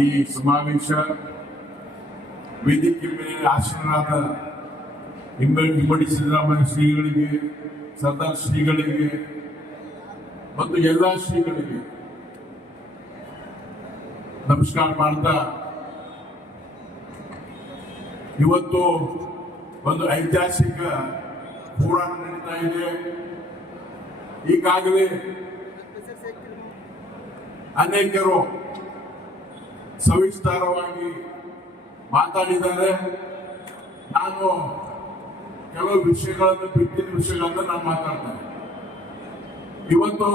ಈ ಸಮಾವೇಶ ವೇದಿಕೆ ಮೇಲೆ ಆಸೀನರಾದ ಇಮ್ಮಡಿ ಸಿದ್ದರಾಮಯ್ಯ ಶ್ರೀಗಳಿಗೆ, ಸರ್ದಾರ್ ಶ್ರೀಗಳಿಗೆ ಮತ್ತು ಎಲ್ಲ ಶ್ರೀಗಳಿಗೆ ನಮಸ್ಕಾರ ಮಾಡ್ತಾ, ಇವತ್ತು ಒಂದು ಐತಿಹಾಸಿಕ ಹೋರಾಟ ನಡೀತಾ ಇದೆ. ಈಗಾಗಲೇ ಅನೇಕರು ಸವಿಸ್ತಾರವಾಗಿ ಮಾತಾಡಿದ್ದಾರೆ. ನಾನು ಕೆಲವು ವಿಷಯಗಳನ್ನು ಬಿಟ್ಟಿದ್ದ ವಿಷಯಗಳನ್ನು ನಾನು ಮಾತಾಡ್ತೇನೆ. ಇವತ್ತು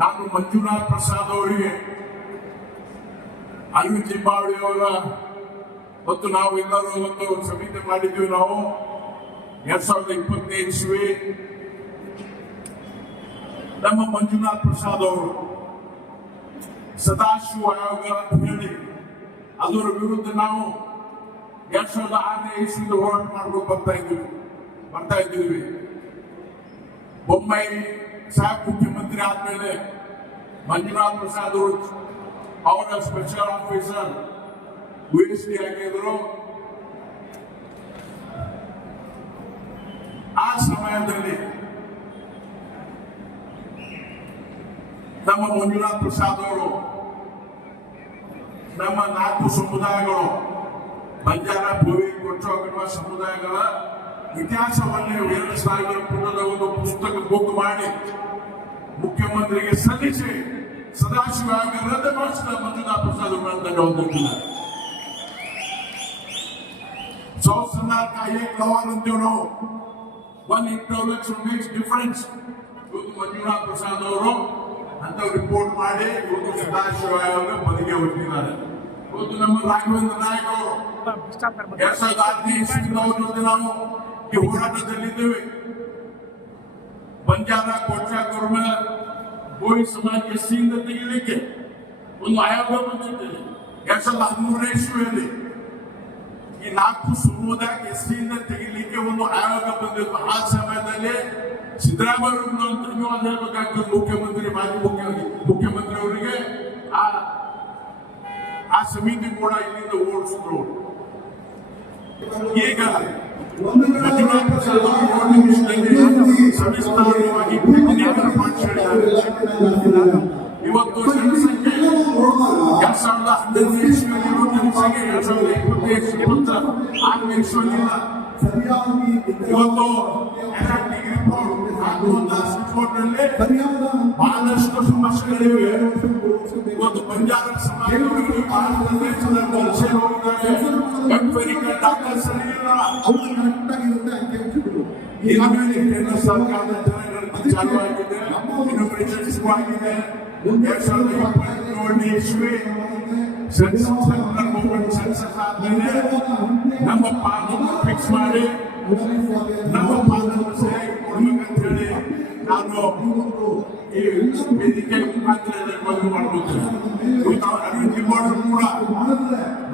ನಾನು ಮಂಜುನಾಥ್ ಪ್ರಸಾದ್ ಅವರಿಗೆ, ಅರವಿಂದ್ ಲಿಂಬಾವಳಿ ಅವರ ಮತ್ತು ನಾವು ಎಲ್ಲರೂ ಒಂದು ಸಮಿತಿ ಮಾಡಿದ್ವಿ. ನಾವು 2025 ಇಸ್ವಿ ನಮ್ಮ ಮಂಜುನಾಥ್ ಪ್ರಸಾದ್ ಅವರು ಸದಾಶಿವ ಆಯೋಗ ಅಂತ ಹೇಳಿ ಅದರ ವಿರುದ್ಧ ನಾವು 2006ನೇ ಇಸ್ವಿಯಿಂದ ಹೋರಾಟ ಮಾಡ್ಕೊಂಡು ಬರ್ತಾ ಇದ್ದೀವಿ. ಬೊಮ್ಮಾಯಿ ಸಾಹೇಬ್ ಮುಖ್ಯಮಂತ್ರಿ ಆದ್ಮೇಲೆ ಮಂಜುನಾಥ್ ಪ್ರಸಾದ್ ಅವರು ಅವರ ಸ್ಪೆಷಲ್ ಆಫೀಸರ್ USD ಆಗಿದ್ರು. ಆ ಸಮಯದಲ್ಲಿ ನಮ್ಮ ಮಂಜುನಾಥ್ ಪ್ರಸಾದ್ ಅವರು ನಮ್ಮ 4 ಸಮುದಾಯಗಳು, ಬಂಜಾರ, ಭೋವಿ, ಕೊಚ್ಚೋಗಡ ಸಮುದಾಯಗಳ ಇತಿಹಾಸವನ್ನೇ ವಿವರಿಸಲಾಗಿರುವ ಪುಟದ ಒಂದು ಪುಸ್ತಕ ಬುಕ್ ಮಾಡಿ ಮುಖ್ಯಮಂತ್ರಿಗೆ ಸಲ್ಲಿಸಿ ಸದಾಶಿವ ಆಯೋಗ ರದ್ದು ಮಾಡಿಸಿದ ಮಂಜುನಾಥ್ ಪ್ರಸಾದ್ ಹೊಂದಿದ್ದಾರೆ. ಸಂವಿಧಾನ का एक लॉ अंत्यो no one intellectual makes difference ಇವತ್ತು ಮಂಜುನಾಥ್ ಪ್ರಸಾದ್ ಅವರು ಅಂತ ರಿಪೋರ್ಟ್ ಮಾಡಿ ಇವತ್ತು ಸದಾಶಿವ ಆಯೋಗ ಬದಿಗೆ ಹೊರಟಿದ್ದಾರೆ. ಇವತ್ತು ನಮ್ಮ ರಾಘವೇಂದ್ರ ನಾಯಕ್ ಅವರು 2016 ಇಸ್ವಿಯಿಂದ ಅವ್ರ ಜೊತೆ ನಾವು ಈ ಹೋರಾಟದಲ್ಲಿದ್ದೇವೆ. ಬಂಜಾರ, ಕೋಚಾ, ಕುರುಮ, ಬೋಯಿ ಸಮಾಜ ಎಸ್ಸಿಯಿಂದ ತೆಗಿಲಿಕ್ಕೆ ಒಂದು ಆಯೋಗ ಬಂದಿದೆ. 2013 ಇಸ್ವಿಯಲ್ಲಿ ಈ 4 ಸಮುದಾಯ ಎಸ್ಸಿಯಿಂದ ತೆಗಿಲಿಕ್ಕೆ ಒಂದು ಆಯೋಗ ಬಂದಿತ್ತು. ಆ ಸಮಯದಲ್ಲಿ ಸಿದ್ದರಾಮಯ್ಯ ಧನ್ಯವಾದ ಹೇಳಬೇಕಾಗ್ತದೆ ಮುಖ್ಯಮಂತ್ರಿ, ಮಾಜಿ ಮುಖ್ಯಮಂತ್ರಿ ಅವರಿಗೆ. ಆ ಸಮಿತಿ ಕೂಡ ಇಲ್ಲಿಂದ ಓಡಿಸಿದ್ರು. ಈಗ ಮಂಜುನಾಥ್ ಪ್ರಸಾದ್ ಅವರು ಸವಿಸ್ತಾರವಾಗಿ ಇವತ್ತು ಜನಸಂಖ್ಯೆ 2012 ಇಸ್ವಿಯಲ್ಲಿ ಜನಸಂಖ್ಯೆ 2026 ಇಸ್ವಿಯಲ್ಲಿಲ್ಲ. ಇವತ್ತು ಬಹಳಷ್ಟು ಸಮಸ್ಯೆಗಳಿವೆ. ಇವತ್ತು ಬಂಜಾರ ಸಮಾಜದವರಿಗೆ ಭಾರತ ದೇಶದ ವಲಸೆ ಹೋಗಿದ್ದಾರೆ. ಕಣ್ಪರಿಕ ಡಾಕ್ಟರ್ ಸರಿ ಇಲ್ಲ. ಇನ್ನು ಕೇಂದ್ರ ಸರ್ಕಾರದ ಜನಗಣತಿ ಚಾಲು ಆಗಿದೆ, ಇನೋವೇಷನ್ ಶುರುವಾಗಿದೆ. 2027 ಇಸ್ವಿ ಸೆನ್ಸಸ್ ಆದ್ಮೇಲೆ ನಮ್ಮ ಪಾಲನ್ನು ಫಿಕ್ಸ್ ಮಾಡಿ ನಮ್ಮ ಪಾಲನ್ನು ಸರಿಯಾಗಿ ಕೊಡ್ಬೇಕಂತ ಹೇಳಿ ನಾನು ಈ ವೇದಿಕೆ ಮುಖಾಂತರ ಮನವಿ ಮಾಡ್ಕೊಳ್ತೇನೆ. ಅರವಿಂದ್ ಲಿಂಬಾವಳಿ ಕೂಡ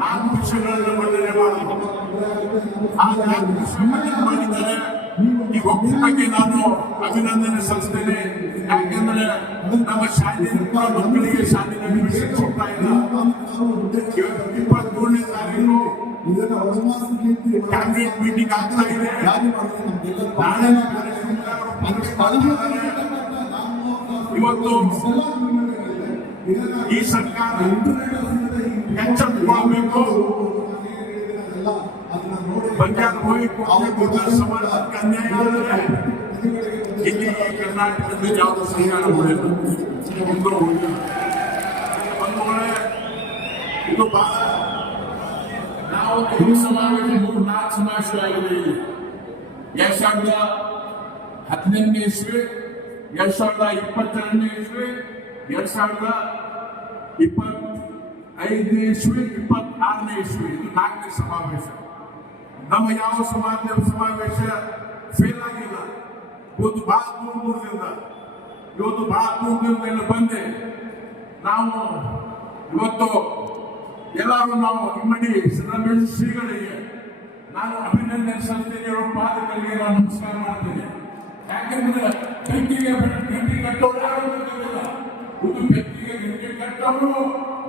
4 ವಿಷಯಗಳನ್ನು ಮಂಡನೆ ಮಾಡಬೇಕು. ಆ 4 ವಿಷಯ ಮಂಡನೆ ಮಾಡಿದ್ದಾರೆ. ಈ ಒಕ್ಕೂಟಕ್ಕೆ ನಾನು ಅಭಿನಂದನೆ ಸಲ್ಲಿಸ್ತೇನೆ. ಯಾಕೆಂದ್ರೆ ನಮ್ಮ ಶಾಲೆ ಮಕ್ಕಳಿಗೆ ಶಾಲೆಯಲ್ಲಿ ವಿಷಯ ಕೊಡ್ತಾ ಇಲ್ಲ. 23ನೇ ತಾರೀಕು ಕ್ಯಾಬಿನೆಟ್ ಮೀಟಿಂಗ್ ಆಗ್ತಾ ಇದೆ. ನಾಳೆ ಇವತ್ತು ಈ ಸರ್ಕಾರ ಎಚ್ಚೆತ್ತುಕೊಳ್ಳಬೇಕು. ಬಂಜಾರ ಹೋಗಿ ಸಮಾಜಕ್ಕೆ ಅನ್ಯಾಯ ಆದರೆ ಇಲ್ಲಿ ಕರ್ನಾಟಕದಲ್ಲಿ ಯಾವುದೋ ಸರ್ಕಾರ ಉಳಿಲ್ಲ. ಇದು ಬಹಳ ನಾವು ಈ ಸಮಾವೇಶ 3-4 ಸಮಾವೇಶಗಳಾಗಿದೆ. 2018ನೇ ಇಸ್ವಿ, 2022ನೇ ಇಸ್ವಿ, 2025ನೇ ಇಸ್ವಿ, 26ನೇ ಇಸ್ವಿ. ಇದು 4ನೇ ಸಮಾವೇಶ. ನಮ್ಮ ಯಾವ ಸಮಾವೇಶ ಫೇಲ್ ಆಗಿಲ್ಲ. ಇವತ್ತು ಬಹಳ ದೂರದಿಂದ ಬಂದೆ. ನಾವು ಇವತ್ತು ಎಲ್ಲರೂ ನಾವು ಇಮ್ಮಡಿ ಸಿದ್ದರಾಮಯ್ಯ ಶ್ರೀಗಳಿಗೆ ನಾನು ಅಭಿನಂದನೆ ಸಲ್ಲಿಸ್ತೇನೆ. ಪಾದಗಳಿಗೆ ನಾನು ನಮಸ್ಕಾರ ಮಾಡ್ತೇನೆ. ಯಾಕೆಂದ್ರೆ ಗಂಟೆ ಕಟ್ಟೋರು ಯಾರು ಗೊತ್ತಿಲ್ಲ. ಇದು ಗಂಟೆ ಕಟ್ಟೋರು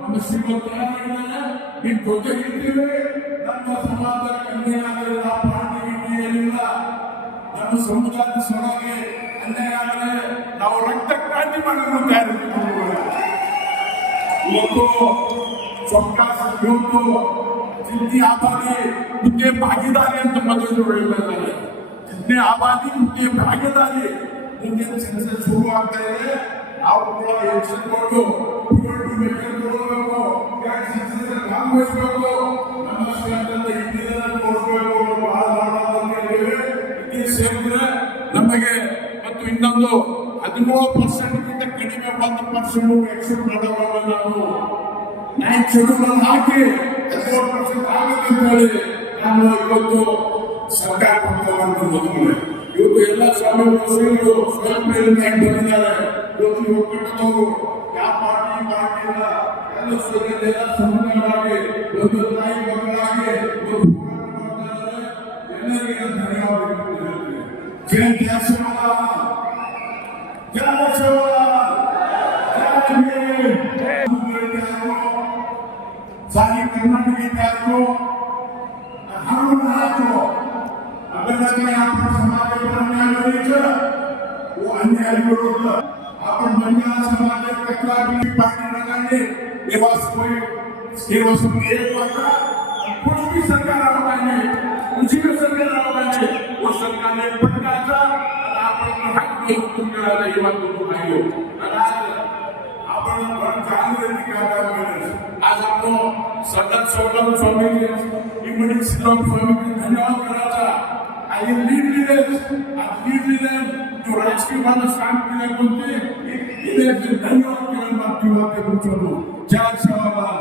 ನಮ್ಮ ಶ್ರೀಮಂತ ನಿಮ್ ಜೊತೆ ಇದ್ದೀವಿ. ನಮ್ಮ ಸಮಾಜ ಅನ್ಯಾಯ ಆಗಲಿಲ್ಲ, ಪಾರ್ಟಿ ಏನಿಲ್ಲ. ನಮ್ಮ ಸಮುದಾಯದ ಸಲುವಾಗಿ ಅನ್ಯಾಯ ಆಗಲಿ ನಾವು ರಕ್ತ ಕ್ರಾಂತಿ ಮಾಡಲು ತಯಾರಿದ್ದೀವಿ. ಇವತ್ತು ಇವತ್ತು जितनी आबादी उतने भागीदारी ಅಂತ ಮೊದಲು ಹೇಳಿದ್ದಾರೆ. जितने आबादी उतने भागीदारी. ಮುಂದಿನ ಸೆನ್ಸಸ್ ಶುರು ಆಗ್ತಾ ಇದೆ. ನಾವು ಕೂಡ ಎಚ್ಚರಿಕೊಂಡು ಭಾಗವಹಿಸಬೇಕು. ನಮ್ಮ ಕ್ಷೇತ್ರದ ಇಂಡಿಯಾದಲ್ಲಿ ತೋರಿಸಬೇಕು. ಇಲ್ಲಿ ಸೇರಿದ್ರೆ ನಮಗೆ ಮತ್ತು ಇನ್ನೊಂದು 13% ಕಡಿಮೆ 1% ಎಕ್ಸೆಪ್ಟ್ ಮಾಡೋವಾಗ ನಾವು ನೈಟ್ ಶೆಡ್ಯೂಲ್ ಹಾಕಿ 14% ಆಗುತ್ತೆ ಅಂತ ಹೇಳಿ ನಾನು ಇವತ್ತು ಸರ್ಕಾರ ಬಂದಿದ್ದೇನೆ. ಇವತ್ತು ಎಲ್ಲ ಸ್ವಾಮಿಗಳು ಸ್ವಯಂ ಪ್ರೇರಣೆಯಾಗಿ ಬಂದಿದ್ದಾರೆ. ಇವತ್ತು ಒಕ್ಕೂಟದವರು ಯಾವ ಪಾರ್ಟಿ ಇಲ್ಲ, ಎಲ್ಲ ಸಮುದಾಯವಾಗಿ ಒಂದು ತಾಯಿ ಮಕ್ಕಳಾಗಿ ಎಲ್ಲರಿಗೆ ಧನ್ಯವಾದಗಳು. ಜಯ ಶಿವರಾಮ, ಜಯ ಶಿವರಾಮ, सारी कर्नाटक के को हर को अगर यहाँ पर समाज पर अन्याय बनी वो अन्याय विरोध अपन महिला समाज कचरा भी पार्टी लगाने ये बस कोई एक होगा कुछ भी सरकार होगा नहीं, उसी में सरकार होगा नहीं. वो सरकार ने पटका था और अपन हक में तुम करा ये बात तो भाइयों आपण जागृती कार्यक्रम आज आपण सरदार सवलम स्वामी इमडी सिद्धराम स्वामी धन्यवाद करायचा. आणि लीड लिडर जो राजकीय माणूस काम केले कोणते धन्यवाद केला. बाकी वाक्य तुमचं जय शिवराम.